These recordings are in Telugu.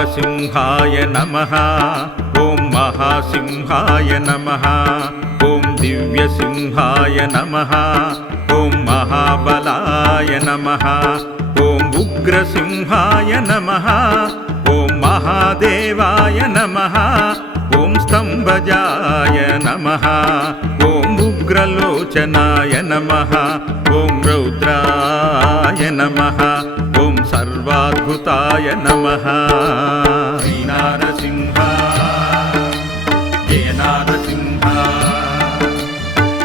నాగసింహాయ నమః. ఓం మహాసింహాయ నమః. ఓం దివ్యసింహాయ నమః. ఓం మహాబలాయ నమః. ఓం ఉగ్రసింహాయ నమః. ఓం మహాదేవాయ నమః. ఓం స్తంభజాయ నమః. ఓం ఉగ్రలోచనాయ నమః. ఓం రౌద్రాయ నమః. ఓం సర్వాద్భుతాయ నమః. శ్రీనారసింహ జయ నారసింహ.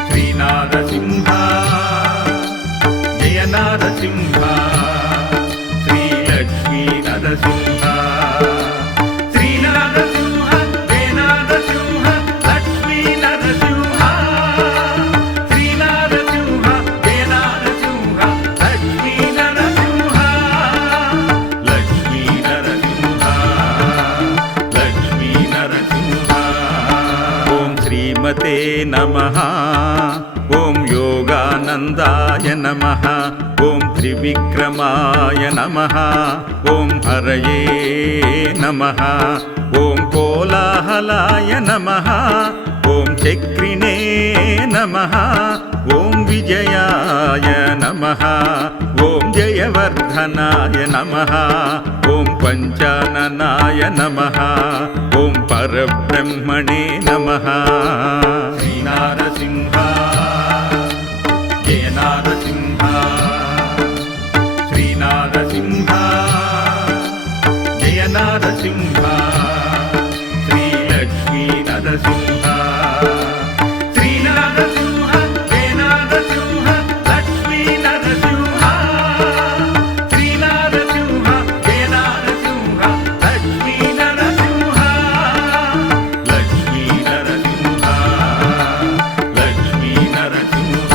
శ్రీనారసింహ జయ నారసింహ. శ్రీలక్ష్మీ నరసింహ. శ్రీనారసింహ జయ నారసింహ. లక్ష్మీ నరసింహ. శ్రీనారసింహ జయ నారసింహ. లక్ష్మీ నరసింహ. లక్ష్మీ నరసింహ. లక్ష్మీ నరసింహ. ఓం శ్రీమతే నమః. ఓం యోగానందాయ నమః. ఓం త్రివిక్రమాయ నమః. ఓం హరయే నమః. ఓం కోలాహలాయ నమః. ఓం చక్రిణే నమః. ఓం విజయాయ నమః. ఓం జయవర్ధనాయ నమః. ఓం పంచాననాయ నమః. ఓం పరబ్రహ్మణే నమః. శ్రీనారసింహ జయ నారసింహ. శ్రీనారసింహ జయ నారసింహ. శ్రీలక్ష్మీ నరసింహ. శ్రీనారసింహ జయ నారసింహ. లక్ష్మీ నరసింహ. శ్రీనారసింహ జయ నారసింహ. లక్ష్మీ నరసింహ. లక్ష్మీ నరసింహ. లక్ష్మీ నరసింహ.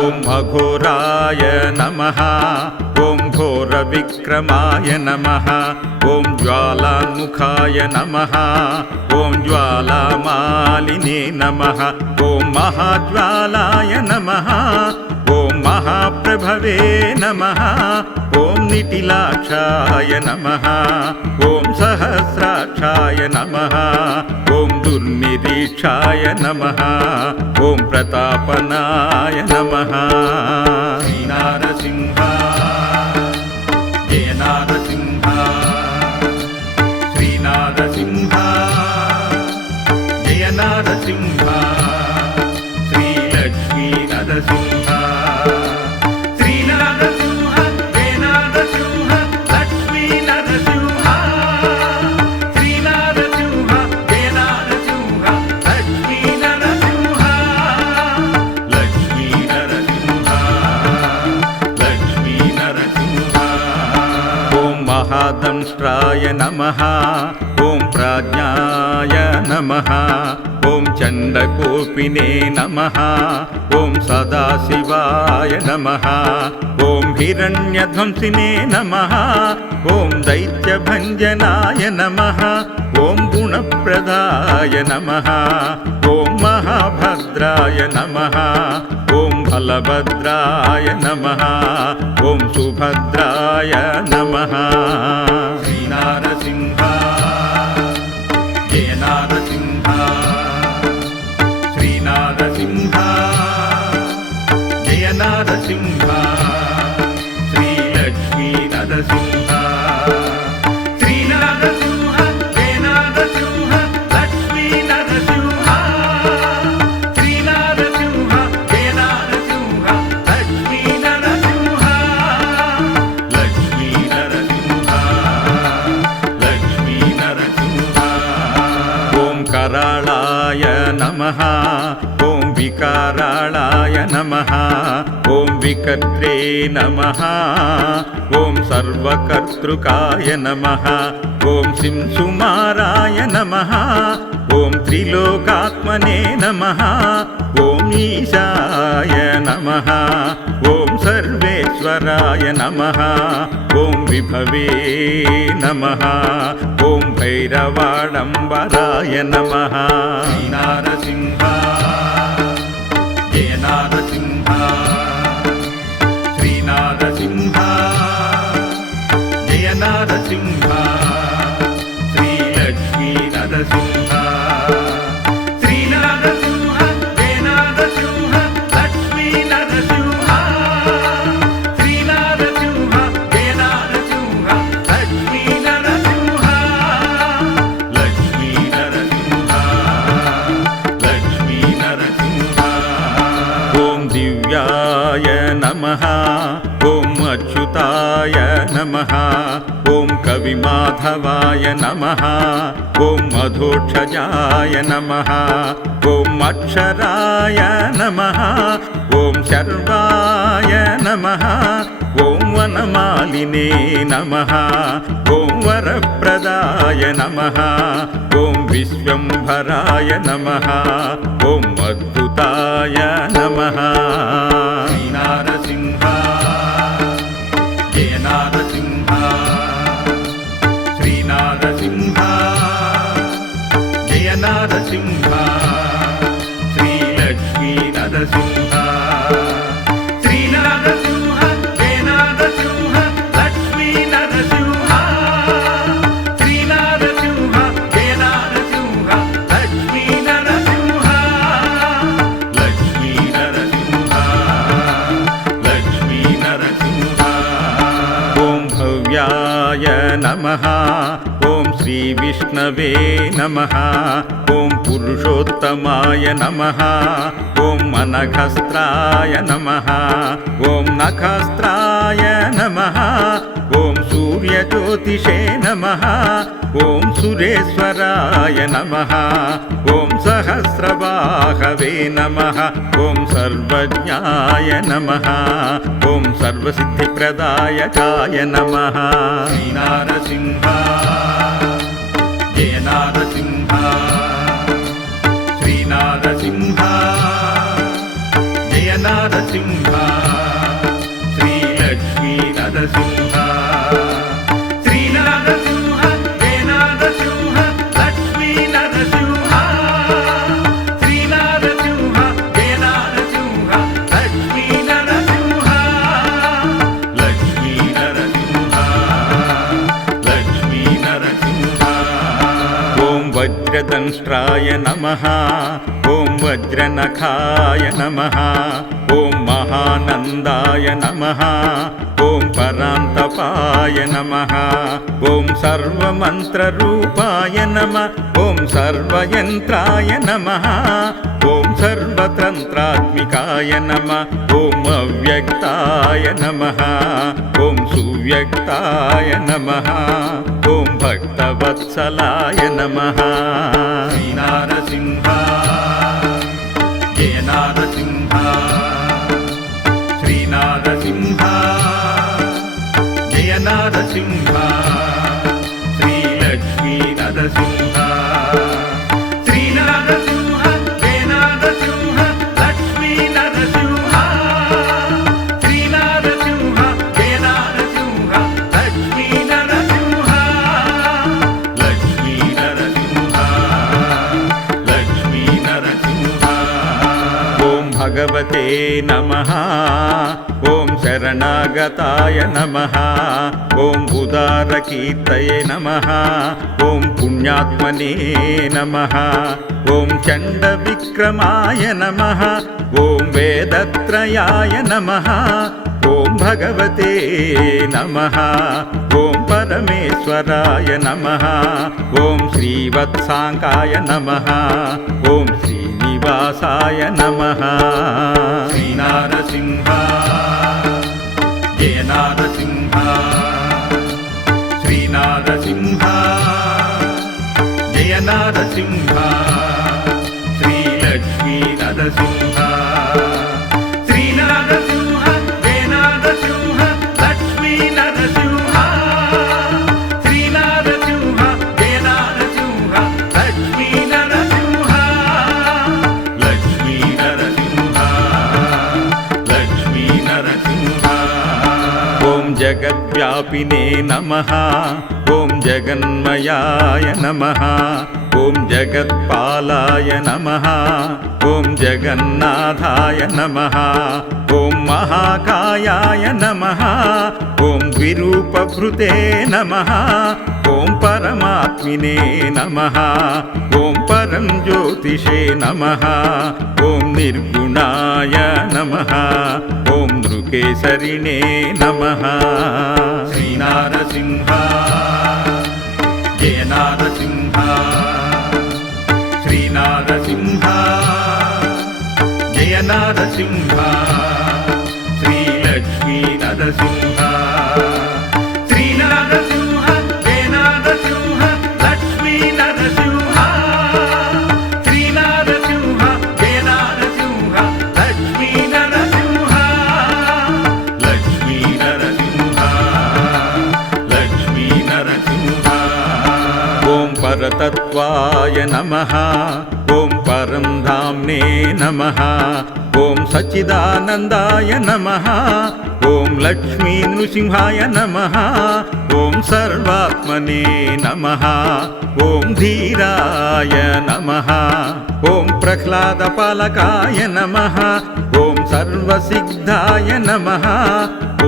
ఓం అఘోరాయ నమః. ఓం ఘోర విక్రమాయ నమః. ఓం జ్వాలాముఖాయ నమః. ఓం జ్వాలామాలినే నమః. ఓం మహాజ్వాలాయ నమః. ఓం మహాప్రభవే నమః. ఓం నిటిలాక్షాయ నమః. ఓం సహస్రాక్షాయ నమః. ఓం దుర్నిరీక్షాయ నమః. ఓం ప్రతాపనాయ నమః. శ్రీనారసింహ జయ నారసింహ. శ్రీనారసింహ జయ నారసింహ. శ్రీలక్ష్మీ నరసింహ. శ్రీనారసింహ జయ నారసింహ. లక్ష్మీ నరసింహ. శ్రీనారసింహ జయ నారసింహ. లక్ష్మీ నరసింహ. లక్ష్మీ నరసింహ. లక్ష్మీ నరసింహ. ఓం మహాదంష్ట్రాయ నమః. ఓం ప్రాజ్ఞాయ నమః. ఓం చండకోపినే నమః. ఓం సదాశివాయ నమః. ఓం హిరణ్యధ్వంసినే నమః. ఓం దైత్యభంజనాయ నమః. ఓం గుణప్రదాయ నమః. ఓం మహాభద్రాయ నమః. ఓం బలభద్రాయ నమః. ఓం సుభద్రాయ నమః. శ్రీనారసింహ జయ నారసింహ. శ్రీనారసింహ జయ నారసింహ. శ్రీలక్ష్మీ నరసింహ. శ్రీనారసింహ జయ నారసింహ. లక్ష్మీ నరసింహ. శ్రీనారసింహ జయ నారసింహ. లక్ష్మీ నరసింహ. లక్ష్మీ నరసింహ. లక్ష్మీ నరసింహ. ఓం కరాళాయ నమః. ఓం వికారాళాయ నమః. ఓం వికర్త్రే నమః. ఓం సర్వకర్తృకాయ నమః. ఓం సింసుమారాయ నమః. ఓం త్రిలోకాత్మనే నమః. ఓం ఈశాయ నమః. ఓం సర్వేశ్వరాయ నమః. ఓం విభవే నమః. ఓం భైరవాడంబరాయ నమః. శ్రీనారసింహ జయ నారసింహ. శ్రీనారసింహ జయ నారసింహ. कविमाधवाय नमः ॐ मधोक्षजाय नमः ॐ अक्षराय नमः ॐ शर्वाय नमः ॐ वनमालिने नमः ॐ वरप्रदाय नमः ॐ विश्वम्भराय नमः ॐ अद्भुताय नमः श्रीनारसिंह जय नारसिंह श्रीनारसिंह जय नारसिंह श्रीलक्ष्मी नरसिंह श्रीनारसिंह जय नारसिंह लक्ष्मी नरसिंह श्रीनारसिंह जय नारसिंह लक्ष्मी नरसिंह लक्ष्मी नरसिंह लक्ष्मी नरसिंह ॐ भव्याय नमः ॐ श्रीविष्णवे नमः ॐ पुरुषोत्तमाय नमः ॐ अनघस्त्राय नमः ॐ नखस्त्राय नमः ॐ सूर्यज्योतिषे नमः ॐ सुरेश्वराय नमः ॐ सहस्रबाहवे नमः ॐ सर्वज्ञाय नमः ॐ सर्वसिद्धिप्रदायकाय नमः श्रीनारसिंह जय नारसिंह श्रीनारसिंह जय नारसिंह श्रीलक्ष्मी नरसिंह श्रीनारसिंह जय नारसिंह लक्ष्मी नरसिंह श्रीनारसिंह जय नारसिंह लक्ष्मी नरसिंह लक्ष्मी नरसिंह लक्ष्मी नरसिंह ॐ वज्रदंष्ट्राय नमः ॐ वज्रनखाय नमः ॐ महानन्दाय नमः ॐ परान्तपाय नमः ॐ सर्वमन्त्ररूपाय नमः ॐ सर्वयन्त्राय नमः ॐ सर्वतन्त्रात्मिकाय नमः ॐ अव्यक्ताय नमः ॐ सुव्यक्ताय नमः ॐ भक्तवत्सलाय नमः श्रीनारसिंह जय नारसिंह श्रीनारसिंह जय नारसिंह श्रीलक्ष्मी नरसिंह श्रीनारसिंह जय नारसिंह लक्ष्मी नरसिंह श्रीनारसिंह जय नारसिंह लक्ष्मी नरसिंह लक्ष्मी नरसिंह लक्ष्मी नरसिंह ॐ भगवते नमः ॐ शरणागताय नमः ॐ उदारकीर्तये नमः ॐ पुण्यात्मने नमः ॐ चण्डविक्रमाय नमः ॐ वेदत्रयाय नमः ॐ भगवते नमः ॐ परमेश्वराय नमः ॐ श्रीवत्साङ्गाय नमः ॐ श्रीनिवासाय नमः श्रीनारसिंह जय नारसिंह श्रीनारसिंह जय नारसिंह श्रीलक्ष्मी नरसिंह श्रीनारसिंह जय नारसिंह लक्ष्मी नरसिंह श्रीनारसिंह जय नारसिंह लक्ष्मी नरसिंह लक्ष्मी नरसिंह लक्ष्मी नरसिंह ॐ जगद्व्यापिने नमः ॐ जगन्मयाय नमः ॐ जगत्पालाय नमः ॐ जगन्नाथाय नमः ॐ महाकायाय नमः ॐ द्विरूपभृते नमः ॐ परमात्मिने नमः ॐ परं ज्योतिषे नमः ॐ निर्गुणाय नमः ॐ नृकेसरिणे नमः श्रीनारसिंह जय नारसिंह श्रीनारसिंह जय नारसिंह श्रीलक्ष्मी नरसिंह श्रीनारसिंह परतत्त्वाय नमः ॐ परन्धाम्ने नमः ॐ सच्चिदानन्दाय नमः ॐ लक्ष्मीनृसिंहाय नमः ॐ सर्वात्मने नमः ॐ धीराय नमः ॐ प्रह्लादपालकाय नमः ॐ सर्वसिद्धाय नमः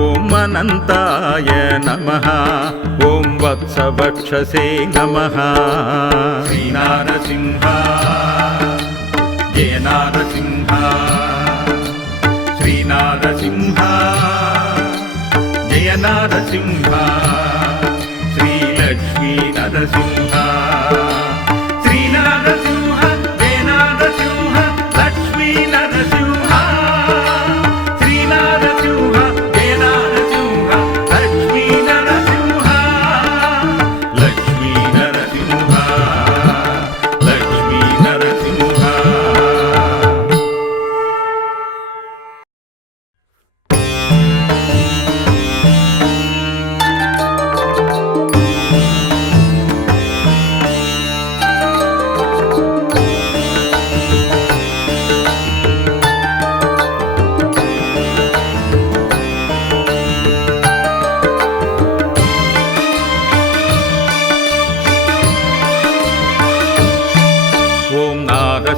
ॐ अनन्ताय नमः ॐ वत्सवक्षसे नमः श्रीनारसिंह जय नारसिंह श्रीनारसिंह जय नारसिंह श्रीलक्ष्मी नरसिंह श्रीनारसिंह जय नारसिंह लक्ष्मी नरसिंह श्रीनारसिंह जय नारसिंह लक्ष्मी नरसिंह लक्ष्मी नरसिंह लक्ष्मी नरसिंह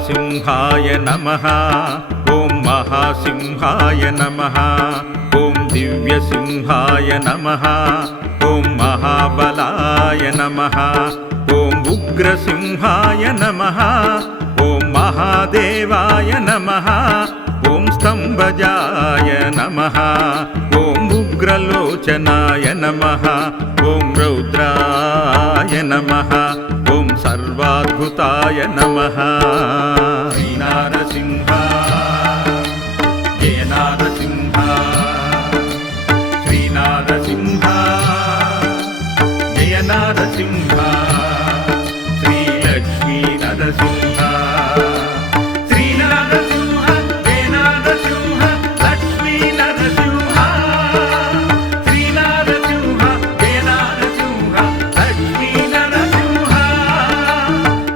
सिंहाय नमः ॐ महासिंहाय नमः ॐ दिव्यसिंहाय नमः ॐ महाबलाय नमः ॐ उग्रसिंहाय नमः ॐ महादेवाय नमः ॐ स्तम्भजाय नमः ॐ उग्रलोचनाय नमः ॐ रौद्राय नमः ॐ सर्वाद्भुताय नमः श्रीनारसिंह जय नारसिंह श्रीनारसिंह जय नारसिंह श्रीलक्ष्मी नरसिंह श्रीनारसिंह जय नारसिंह लक्ष्मी नरसिंह श्रीनारसिंह जय नारसिंह लक्ष्मी नरसिंह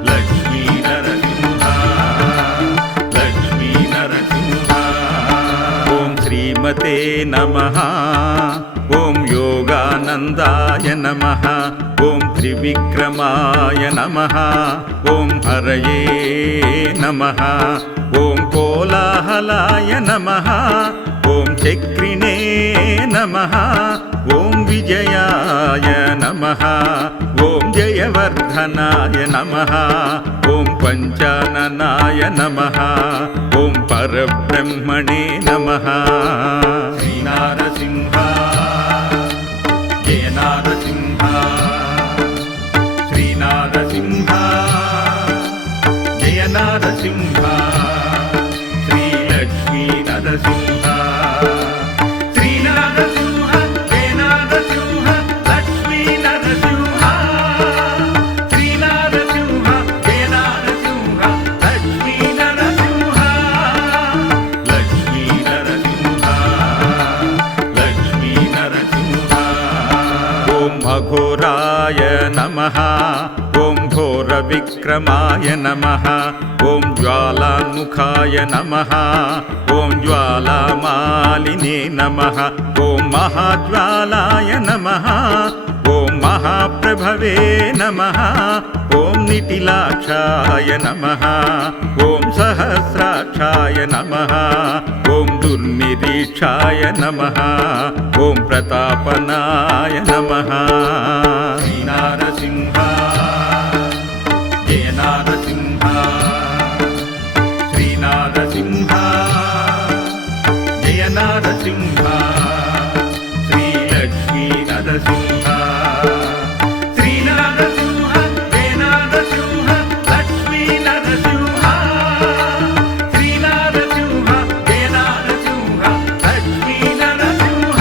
लक्ष्मी नरसिंह लक्ष्मी नरसिंह ॐ श्रीमते नमः ॐ योगानन्दाय नमः ॐ त्रिविक्रमाय नमः ॐ हरये नमः ॐ कोलाहलाय नमः ॐ चक्रिणे नमः ॐ विजयाय नमः ॐ जयवर्धनाय नमः ॐ पञ्चाननाय नमः ॐ परब्रह्मणे नमः श्रीनारसिंह जय नारसिंह श्रीनारसिंह जय नारसिंह श्रीलक्ष्मी नरसिंह श्रीनारसिंह जय नारसिंह लक्ष्मी नरसिंह श्रीनारसिंह जय नारसिंह लक्ष्मी नरसिंह लक्ष्मी नरसिंह लक्ष्मी नरसिंह ॐ अघोराय नमः ॐ घोरविक्रमाय नमः ॐ ज्वालान्मुखाय नमः ॐ ज्वालामालिने नमः ॐ महाज्वालाय नमः ॐ महाप्रभवे नमः ॐ निटिलाक्षाय नमः ॐ सहस्राक्षाय नमः ॐ दुर्निरीक्षाय नमः ॐ प्रतापनाय नमः श्रीनारसिंह जय नारसिंह श्रीनारसिंह जय नारसिंह श्रीलक्ष्मी नरसिंह श्रीनारसिंह जय नारसिंह लक्ष्मी नरसिंह श्रीनारसिंह जय नारसिंह लक्ष्मी नरसिंह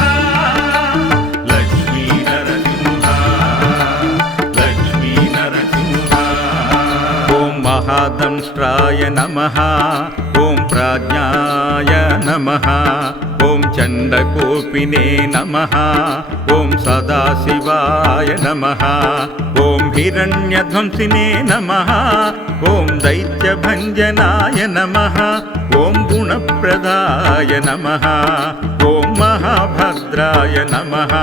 लक्ष्मी नरसिंह लक्ष्मी नरसिंह ॐ महादंष्ट्राय नमः ॐ प्राज्ञाय नमः ॐ చండకోపినే నమః ఓం సదాశివాయ నమః ఓం హిరణ్యధ్వంసినే నమః ఓం దైత్యభంజనాయ నమః ఓం గుణప్రదాయ నమః ఓం మహాభద్రాయ నమః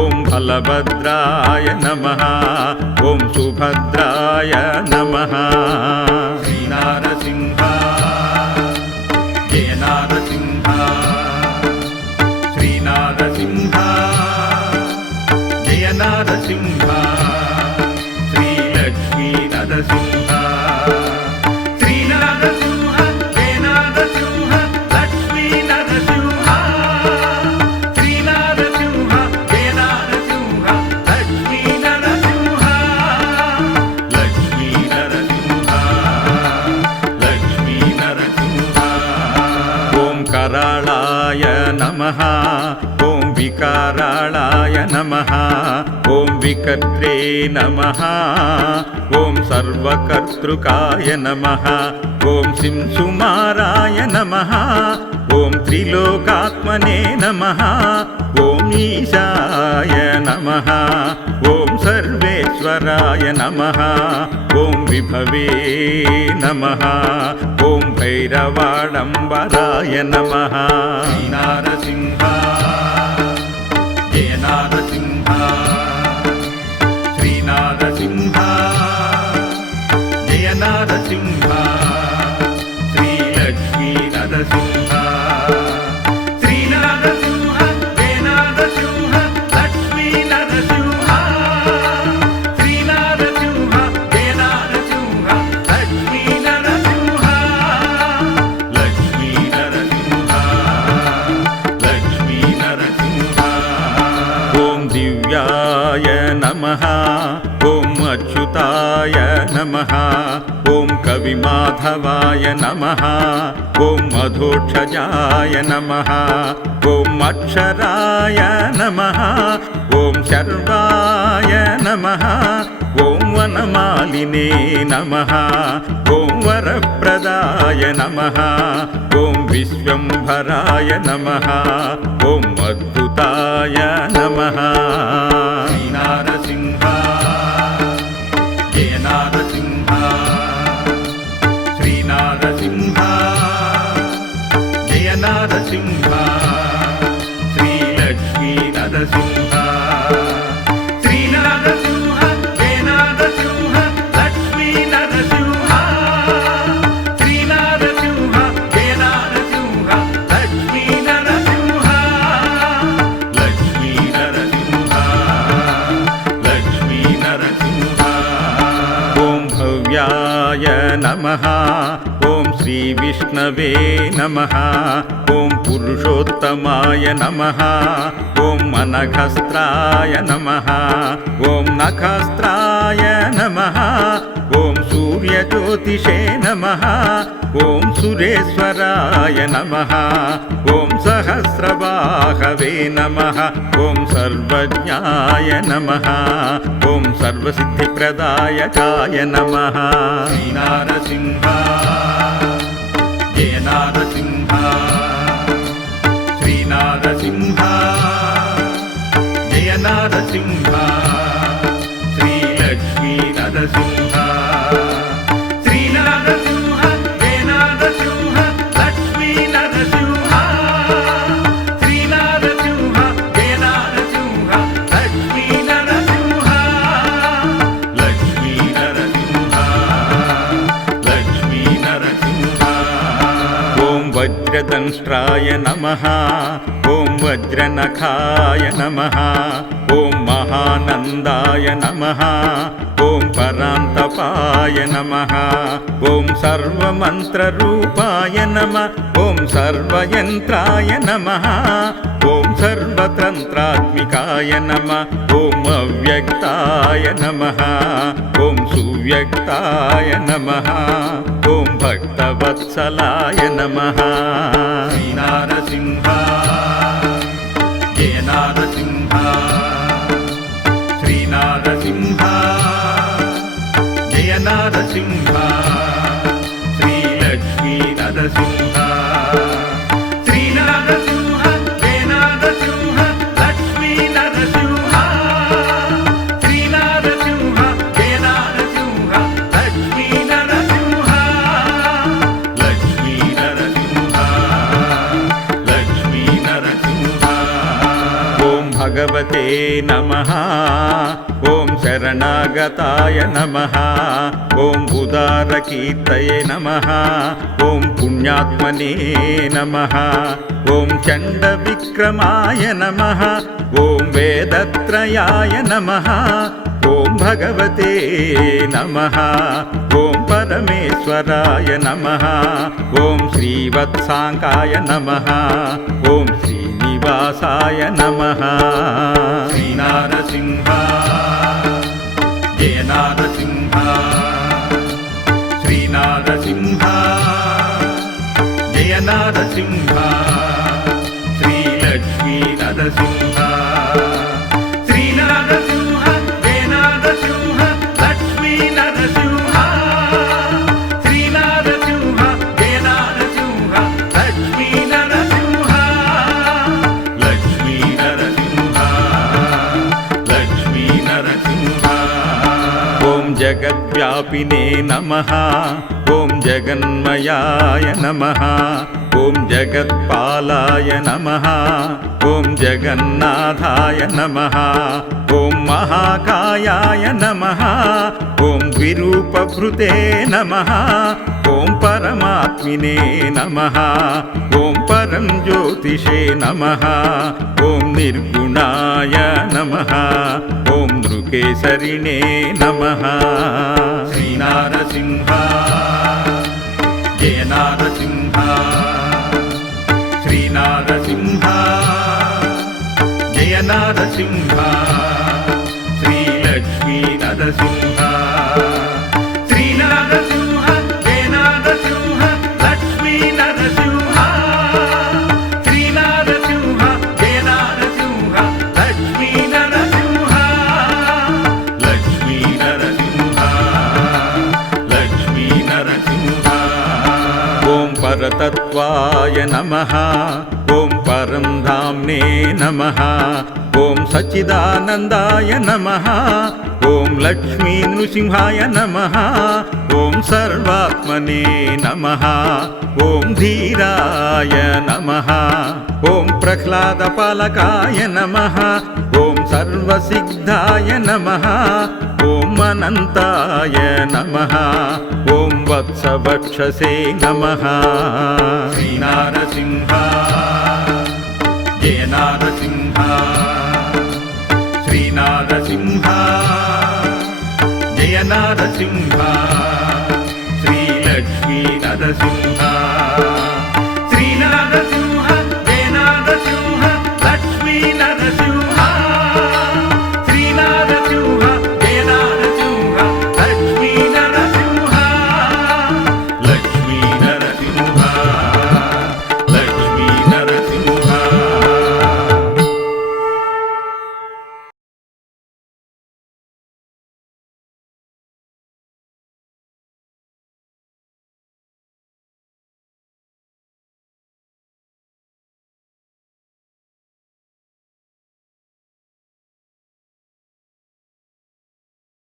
ఓం బలభద్రాయ నమః ఓం సుభద్రాయ నమః శ్రీనారసింహ జయ నారసింహ శ్రీనారసింహ జయ నారసింహ శ్రీలక్ష్మీ నరసింహ శ్రీనారసింహ జయ నారసింహ లక్ష్మీ నరసింహ శ్రీనారసింహ జయ నారసింహ లక్ష్మీ నరసింహ లక్ష్మీ నరసింహ లక్ష్మీ నరసింహ ఓం कराळाय नमः ओं विकाराळाय नमः ओं विकर्त्रे नमः ओं सर्वकर्तृकाय नमः ओं सिंसुमाराय नमः ओं त्रिलोकात्मने नमः ओं ईशाय नमः ओं सर्वेश्वराय नमः ओं विभवे नमः ओं भैरवाडम्बराय नमः श्रीनारसिंह जय नारसिंह श्रीनारसिंह जय नारसिंह श्रीलक्ष्मी नरसिंह श्रीनारसिंह जय नारसिंह लक्ष्मी नरसिंह श्रीनारसिंह जय नारसिंह लक्ष्मी नरसिंह लक्ष्मी नरसिंह लक्ष्मी नरसिंह ओं दिव्याय नमः ओं अच्युताय नमः ओं कविमाधवाय नमः ओं मधोक्षजाय नमः ओं अक्षराय नमः ओं शर्वाय नमः ओं वनमालिने नमः ओं वरप्रदाय नमः ओं विश्वम्भराय नमः ओं अद्भुताय नमः श्रीनारसिंह जय नारसिंह श्रीनारसिंह जय नारसिंह श्रीलक्ष्मी नरसिंह श्रीनारसिंह जय नारसिंह लक्ष्मी नरसिंह श्रीनारसिंह जय नारसिंह लक्ष्मी नरसिंह लक्ष्मी नरसिंह लक्ष्मी नरसिंह ओं भव्याय नमः ओं श्रीविष्णवे नमः ओं पुरुषोत्तमाय नमः ओं अनघस्त्राय नमः ओं नखस्त्राय नमः ओं सूर्यज्योतिषे नमः ओं सुरेश्वराय नमः ओं सहस्रबाहवे नमः ओं सर्वज्ञाय नमः ओं सर्वसिद्धिप्रदायकाय नमः श्रीनारसिंह जय नारसिंह श्रीनारसिंह जय नारसिंह श्रीलक्ष्मी नरसिंह श्रीनारसिंह जय नारसिंह लक्ष्मी नरसिंह श्रीनारसिंह जय नारसिंह लक्ष्मी नरसिंह लक्ष्मी नरसिंह लक्ष्मी नरसिंह ओं वज्रदंष्ट्राय नमः ओं वज्रनखाय नमः ओं महानन्दाय नमः ओं परान्तपाय नमः ओं सर्वमन्त्ररूपाय नमः ओं सर्वयन्त्राय नमः ओं सर्वतन्त्रात्मिकाय नमः ओं अव्यक्ताय नमः ओं सुव्यक्ताय नमः ओं भक्तवत्सलाय नमः श्रीनारसिंह जय नारसिंह श्रीनारसिंह जय नारसिंह श्रीलक्ष्मी नरसिंह श्रीनारसिंह నమః ఓం శరణాగతాయ నమః ఓం ఉదారకీర్తయే నమః ఓం పుణ్యాత్మనే నమః ఓం చండవిక్రమాయ నమః ఓం వేదత్రయాయ నమః ఓం భగవతే నమః ఓం పరమేశ్వరాయ నమః ఓం శ్రీవత్సాంకాయ నమః ఓం శ్రీనివాసాయ నమః శ్రీనారసింహ జయ నారసింహ శ్రీనారసింహ జయ నారసింహ శ్రీలక్ష్మీ నరసింహ శ్రీనారసింహ జయ నారసింహ లక్ష్మీ నరసింహ శ్రీనారసింహ జయ నారసింహ లక్ష్మీ నరసింహ లక్ష్మీ నరసింహ లక్ష్మీ నరసింహ ఓం జగద్వ్యాపినే నమః ఓం జగన్మయాయ నమః ఓం జగత్పాలాయ నమః ఓం జగన్నాథాయ నమః ఓం మహాకాయాయ నమః ఓం ద్విరూపభృతే నమః ఓం పరమాత్మినే నమః ఓం పరం జ్యోతిషే నమః ఓం నిర్గుణాయ నమః ఓం నృకేసరిణే నమః శ్రీనారసింహ జయ నారసింహ శ్రీనారసింహ జయ నారసింహ శ్రీలక్ష్మీ నరసింహ శ్రీనారసింహ జయ నారసింహ లక్ష్మీ నరసింహ శ్రీనారసింహ జయ నారసింహ లక్ష్మీ నరసింహ లక్ష్మీ నరసింహ లక్ష్మీ నరసింహ ఓం పరతత్వాయ నమః ఓం పరం ధామ్నే నమః ఓం సచ్చిదానందాయ నమః ఓం లక్ష్మీ నృసింహాయ నమః ఓం సర్వాత్మనే నమః ఓం ధీరాయ నమః ఓం ప్రహ్లాదపాలకాయ నమః ఓం సర్వసిద్ధాయ నమః ఓం అనంతాయ నమః ఓం వత్సవక్షసే నమః శ్రీనారసింహ జయ నారసింహ శ్రీనారసింహ జయ నారసింహ